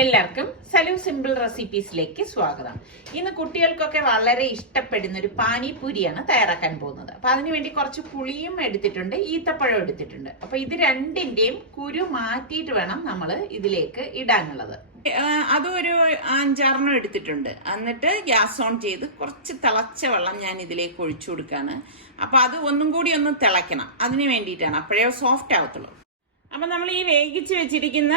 എല്ലാവർക്കും സലു സിമ്പിൾ റെസിപ്പീസിലേക്ക് സ്വാഗതം. ഇന്ന് കുട്ടികൾക്കൊക്കെ വളരെ ഇഷ്ടപ്പെടുന്ന ഒരു പാനിപൂരിയാണ് തയ്യാറാക്കാൻ പോകുന്നത്. അപ്പൊ അതിനുവേണ്ടി കുറച്ച് പുളിയും എടുത്തിട്ടുണ്ട്, ഈത്തപ്പഴം എടുത്തിട്ടുണ്ട്. അപ്പൊ ഇത് രണ്ടിന്റെയും കുരു മാറ്റിയിട്ട് വേണം നമ്മൾ ഇതിലേക്ക് ഇടാനുള്ളത്. അതൊരു 5-6 എടുത്തിട്ടുണ്ട്. എന്നിട്ട് ഗ്യാസ് ഓൺ ചെയ്ത് കുറച്ച് തിളച്ച വെള്ളം ഞാൻ ഇതിലേക്ക് ഒഴിച്ചു കൊടുക്കാണ്. അപ്പൊ അത് ഒന്നും കൂടി ഒന്ന് തിളയ്ക്കണം, അതിന് വേണ്ടിയിട്ടാണ്, അപ്പോഴേ സോഫ്റ്റ് ആവത്തുള്ളൂ. അപ്പൊ നമ്മൾ ഈ വേവിച്ച് വെച്ചിരിക്കുന്ന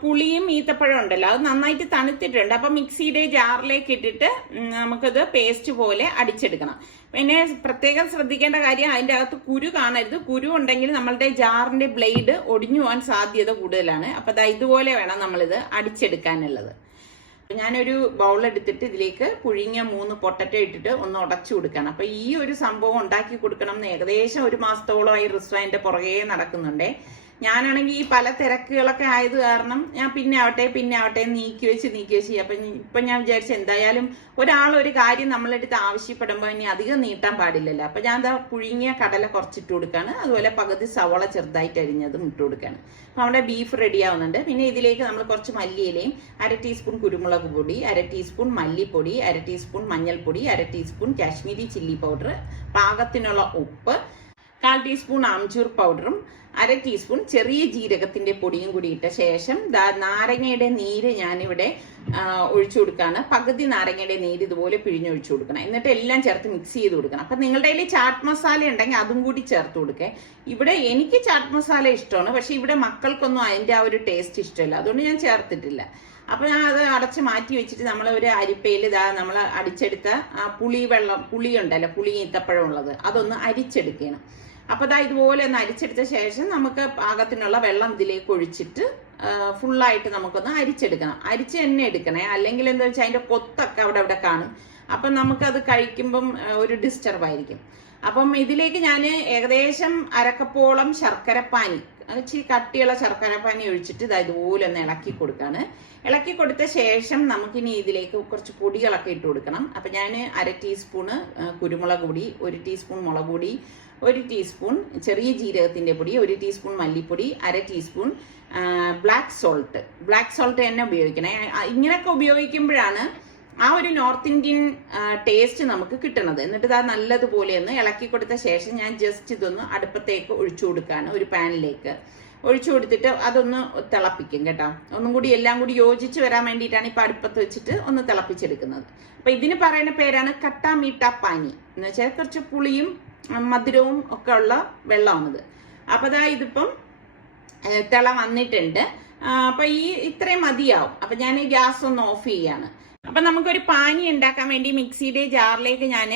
പുളിയും ഈത്തപ്പഴം ഉണ്ടല്ലോ, അത് നന്നായിട്ട് തണുത്തിട്ടുണ്ട്. അപ്പൊ മിക്സിയുടെ ജാറിലേക്ക് ഇട്ടിട്ട് നമുക്കത് പേസ്റ്റ് പോലെ അടിച്ചെടുക്കണം. പിന്നെ പ്രത്യേകം ശ്രദ്ധിക്കേണ്ട കാര്യം, അതിന്റെ അകത്ത് കുരു കാണരുത്. കുരു ഉണ്ടെങ്കിൽ നമ്മളുടെ ജാറിന്റെ ബ്ലേഡ് ഒടിഞ്ഞു പോകാൻ സാധ്യത കൂടുതലാണ്. അപ്പൊ ഇതുപോലെ വേണം നമ്മളിത് അടിച്ചെടുക്കാനുള്ളത്. ഞാനൊരു ബൗൾ എടുത്തിട്ട് ഇതിലേക്ക് പുഴുങ്ങിയ 3 പൊട്ടറ്റോ ഇട്ടിട്ട് ഒന്ന് ഉടച്ചു കൊടുക്കണം. അപ്പൊ ഈ ഒരു സംഭവം ഉണ്ടാക്കി കൊടുക്കണം എന്ന് ഏകദേശം 1 മാസത്തോളമായി റെസ്റ്റോറന്റിന്റെ പുറകെ നടക്കുന്നുണ്ടേ. ഞാനാണെങ്കിൽ ഈ പല തിരക്കുകളൊക്കെ ആയത് കാരണം ഞാൻ പിന്നെ ആവട്ടെ നീക്കി വെച്ച് അപ്പൊ ഇപ്പൊ ഞാൻ വിചാരിച്ചു എന്തായാലും ഒരു കാര്യം നമ്മളെടുത്ത് ആവശ്യപ്പെടുമ്പോൾ ഇനി അധികം നീട്ടാൻ പാടില്ലല്ലോ. അപ്പൊ ഞാൻ പുഴുങ്ങിയ കടല കുറച്ചിട്ട് കൊടുക്കാണ്. അതുപോലെ പകുതി സവള ചെറുതായിട്ട് അരിഞ്ഞതും ഇട്ട് കൊടുക്കാണ്. അപ്പൊ നമ്മുടെ ബീഫ് റെഡി ആവുന്നുണ്ട്. പിന്നെ ഇതിലേക്ക് നമ്മൾ കുറച്ച് മല്ലിയിലയും 1/2 ടീസ്പൂൺ കുരുമുളക് പൊടി, 1/2 ടീസ്പൂൺ മല്ലിപ്പൊടി, 1/2 ടീസ്പൂൺ മഞ്ഞൾപ്പൊടി, 1/2 ടീസ്പൂൺ കാശ്മീരി ചില്ലി പൗഡർ, പാകത്തിനുള്ള ഉപ്പ്, 1/4 ടീസ്പൂൺ ആംചൂർ പൗഡറും 1/2 ടീസ്പൂൺ ചെറിയ ജീരകത്തിന്റെ പൊടിയും കൂടി ഇട്ട ശേഷം നാരങ്ങയുടെ നീര് ഞാനിവിടെ ഒഴിച്ചു കൊടുക്കാണ്. പകുതി നാരങ്ങയുടെ നീര് ഇതുപോലെ പിഴിഞ്ഞൊഴിച്ചു കൊടുക്കണം. എന്നിട്ട് എല്ലാം ചേർത്ത് മിക്സ് ചെയ്ത് കൊടുക്കണം. അപ്പൊ നിങ്ങളുടെ കയ്യിൽ ചാട്ട് മസാല ഉണ്ടെങ്കിൽ അതും കൂടി ചേർത്ത് കൊടുക്കേ. ഇവിടെ എനിക്ക് ചാട്ട് മസാല ഇഷ്ടമാണ്, പക്ഷെ ഇവിടെ മക്കൾക്കൊന്നും അതിന്റെ ആ ഒരു ടേസ്റ്റ് ഇഷ്ടമല്ല, അതുകൊണ്ട് ഞാൻ ചേർത്തിട്ടില്ല. അപ്പൊ ഞാൻ അത് അടച്ച് മാറ്റി വെച്ചിട്ട് നമ്മൾ ഒരു അരിപ്പയിൽ നമ്മൾ അടിച്ചെടുത്ത ആ പുളി ഉണ്ടല്ലോ, പുളി ഈത്തപ്പഴം ഉള്ളത്, അതൊന്ന് അരിച്ചെടുക്കണം. അപ്പൊ ഇതുപോലെ ഒന്ന് അരിച്ചെടുത്ത ശേഷം നമുക്ക് പാകത്തിനുള്ള വെള്ളം ഇതിലേക്ക് ഒഴിച്ചിട്ട് ഫുള്ളായിട്ട് നമുക്കൊന്ന് അരിച്ചെടുക്കണം. അരിച്ച് തന്നെ എടുക്കണേ, അല്ലെങ്കിൽ എന്താ വെച്ചാൽ അതിന്റെ കൊത്തൊക്കെ അവിടെ കാണും. അപ്പം നമുക്കത് കഴിക്കുമ്പം ഒരു ഡിസ്റ്റർബ് ആയിരിക്കും. അപ്പം ഇതിലേക്ക് ഞാൻ ഏകദേശം 1/2 കപ്പോളം ശർക്കരപ്പാനി, ഇച്ചിരി കട്ടിയുള്ള ശർക്കരപ്പാനി ഒഴിച്ചിട്ട് ഇതുപോലെ ഒന്ന് ഇളക്കി കൊടുക്കാണ്. ഇളക്കി കൊടുത്ത ശേഷം നമുക്കിനി ഇതിലേക്ക് കുറച്ച് പൊടികളൊക്കെ ഇട്ട് കൊടുക്കണം. അപ്പൊ ഞാൻ 1/2 ടീസ്പൂണ് കുരുമുളക് പൊടി, 1 ടീസ്പൂൺ മുളക് പൊടി, 1 ടീസ്പൂൺ ചെറിയ ജീരകത്തിന്റെ പൊടി, 1 ടീസ്പൂൺ മല്ലിപ്പൊടി, 1/2 ടീസ്പൂൺ ബ്ലാക്ക് സോൾട്ട് തന്നെ ഉപയോഗിക്കണേ. ഇങ്ങനെയൊക്കെ ഉപയോഗിക്കുമ്പോഴാണ് ആ ഒരു നോർത്ത് ഇന്ത്യൻ ടേസ്റ്റ് നമുക്ക് കിട്ടുന്നത്. എന്നിട്ട് നല്ലതുപോലെ ഒന്ന് ഇളക്കി കൊടുത്ത ശേഷം ഞാൻ ജസ്റ്റ് ഇതൊന്ന് അടുപ്പത്തേക്ക് ഒഴിച്ചു കൊടുക്കാണ്. ഒരു പാനിലേക്ക് ഒഴിച്ചു കൊടുത്തിട്ട് അതൊന്ന് തിളപ്പിക്കും കേട്ടോ. ഒന്നും കൂടി എല്ലാം കൂടി യോജിച്ച് വരാൻ വേണ്ടിയിട്ടാണ് ഇപ്പൊ അടുപ്പത്ത് വെച്ചിട്ട് ഒന്ന് തിളപ്പിച്ചെടുക്കുന്നത്. അപ്പൊ ഇതിന് പറയുന്ന പേരാണ് കട്ടാ മീട്ട പാനി എന്ന് വെച്ചാൽ കുറച്ച് പുളിയും മധുരവും ഒക്കെ ഉള്ള വെള്ളമാണിത്. അപ്പൊ ഇതിപ്പം തിള വന്നിട്ടുണ്ട്. അപ്പൊ ഇത്രയും മതിയാവും. അപ്പൊ ഞാൻ ഗ്യാസ് ഒന്ന് ഓഫ് ചെയ്യാണ്. അപ്പൊ നമുക്കൊരു പാനി ഉണ്ടാക്കാൻ വേണ്ടി മിക്സിയുടെ ജാറിലേക്ക് ഞാൻ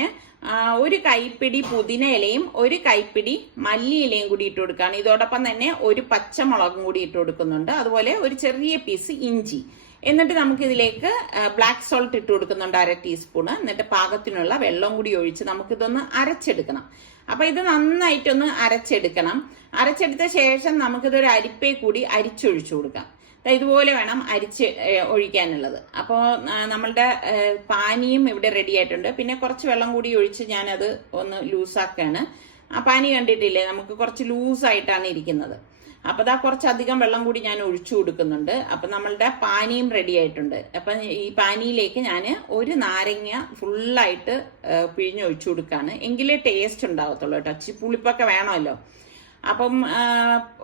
1 കൈപ്പിടി പുതിന ഇലയും 1 കൈപ്പിടി മല്ലി ഇലയും കൂടി ഇട്ട് കൊടുക്കുകയാണ്. ഇതോടൊപ്പം തന്നെ 1 പച്ചമുളകും കൂടി ഇട്ട് കൊടുക്കുന്നുണ്ട്. അതുപോലെ ഒരു ചെറിയ പീസ് ഇഞ്ചി. എന്നിട്ട് നമുക്ക് ഇതിലേക്ക് ബ്ലാക്ക് സോൾട്ട് ഇട്ട് കൊടുക്കുന്നുണ്ട് 1/2 ടീസ്പൂണ്. എന്നിട്ട് പാകത്തിനുള്ള വെള്ളം കൂടി ഒഴിച്ച് നമുക്കിതൊന്ന് അരച്ചെടുക്കണം. അപ്പൊ ഇത് നന്നായിട്ടൊന്ന് അരച്ചെടുക്കണം. അരച്ചെടുത്ത ശേഷം നമുക്കിതൊരു അരിപ്പേ കൂടി അരിച്ചൊഴിച്ചു കൊടുക്കാം. ഇതുപോലെ വേണം അരിച്ച് ഒഴിക്കാനുള്ളത്. അപ്പോൾ നമ്മളുടെ പാനിയും ഇവിടെ റെഡി ആയിട്ടുണ്ട്. പിന്നെ കുറച്ച് വെള്ളം കൂടി ഒഴിച്ച് ഞാനത് ഒന്ന് ലൂസാക്കാണ്. ആ പാനി കണ്ടിട്ടില്ലേ, നമുക്ക് കുറച്ച് ലൂസായിട്ടാണ് ഇരിക്കുന്നത്. അപ്പൊ കുറച്ചധികം വെള്ളം കൂടി ഞാൻ ഒഴിച്ചു കൊടുക്കുന്നുണ്ട്. അപ്പൊ നമ്മളുടെ പാനിയും റെഡി ആയിട്ടുണ്ട്. അപ്പൊ ഈ പാനിയിലേക്ക് ഞാൻ 1 നാരങ്ങ ഫുള്ളായിട്ട് പിഴിഞ്ഞൊഴിച്ചു കൊടുക്കാണ്. എങ്കിലേ ടേസ്റ്റ് ഉണ്ടാകത്തുള്ളൂ കേട്ടോ. പുളിപ്പൊക്കെ വേണമല്ലോ. അപ്പം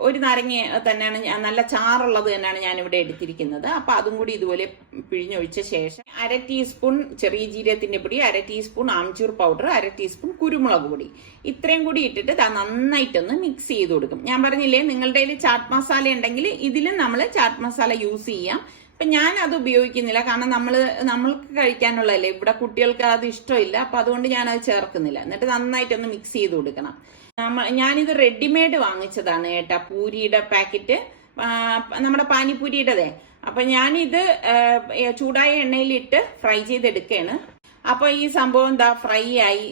1 നാരങ്ങ തന്നെയാണ്, നല്ല ചാറുള്ളത് തന്നെയാണ് ഞാൻ ഇവിടെ എടുത്തിരിക്കുന്നത്. അപ്പൊ അതും കൂടി ഇതുപോലെ പിഴിഞ്ഞൊഴിച്ച ശേഷം 1/2 ടീസ്പൂൺ ചെറിയ ജീരകത്തിന്റെ പൊടി, 1/2 ടീസ്പൂൺ ആംചൂർ പൗഡർ, 1/2 ടീസ്പൂൺ കുരുമുളക് പൊടി, ഇത്രയും കൂടി ഇട്ടിട്ട് നന്നായിട്ടൊന്ന് മിക്സ് ചെയ്ത് കൊടുക്കും. ഞാൻ പറഞ്ഞില്ലേ, നിങ്ങളുടെ കയ്യിൽ ചാട്ട് മസാല ഉണ്ടെങ്കിൽ ഇതിലും നമ്മൾ ചാട്ട് മസാല യൂസ് ചെയ്യാം. അപ്പൊ ഞാൻ അത് ഉപയോഗിക്കുന്നില്ല, കാരണം നമ്മൾക്ക് കഴിക്കാനുള്ളതല്ലേ. ഇവിടെ കുട്ടികൾക്ക് അത് ഇഷ്ടമില്ല. അപ്പൊ അതുകൊണ്ട് ഞാൻ അത് ചേർക്കുന്നില്ല. എന്നിട്ട് നന്നായിട്ടൊന്ന് മിക്സ് ചെയ്ത് കൊടുക്കണം. ഞാനിത് റെഡിമെയ്ഡ് വാങ്ങിച്ചതാണ് കേട്ടാ, പൂരിയുടെ പാക്കറ്റ്, നമ്മുടെ പാനിപൂരിയുടേതേ. അപ്പൊ ഞാനിത് ചൂടായ എണ്ണയിലിട്ട് ഫ്രൈ ചെയ്തെടുക്കുകയാണ്. അപ്പൊ ഈ സംഭവം ഫ്രൈ ആയി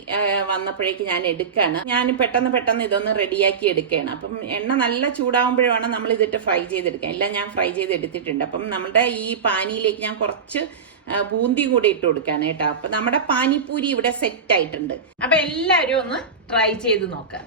വന്നപ്പോഴേക്ക് ഞാൻ എടുക്കുകയാണ്. ഞാൻ പെട്ടെന്ന് ഇതൊന്ന് റെഡിയാക്കി എടുക്കുകയാണ്. അപ്പം എണ്ണ നല്ല ചൂടാവുമ്പോഴാണ് നമ്മൾ ഇതിട്ട് ഫ്രൈ ചെയ്തെടുക്കുക. എല്ലാം ഞാൻ ഫ്രൈ ചെയ്തെടുത്തിട്ടുണ്ട്. അപ്പം നമ്മുടെ ഈ പാനിയിലേക്ക് ഞാൻ കുറച്ച് ബൂന്തി കൂടെ ഇട്ട് കൊടുക്കാണ് കേട്ടോ. അപ്പൊ നമ്മുടെ പാനിപൂരി ഇവിടെ സെറ്റ് ആയിട്ടുണ്ട്. അപ്പൊ എല്ലാവരും ഒന്ന് ട്രൈ ചെയ്ത് നോക്കാം.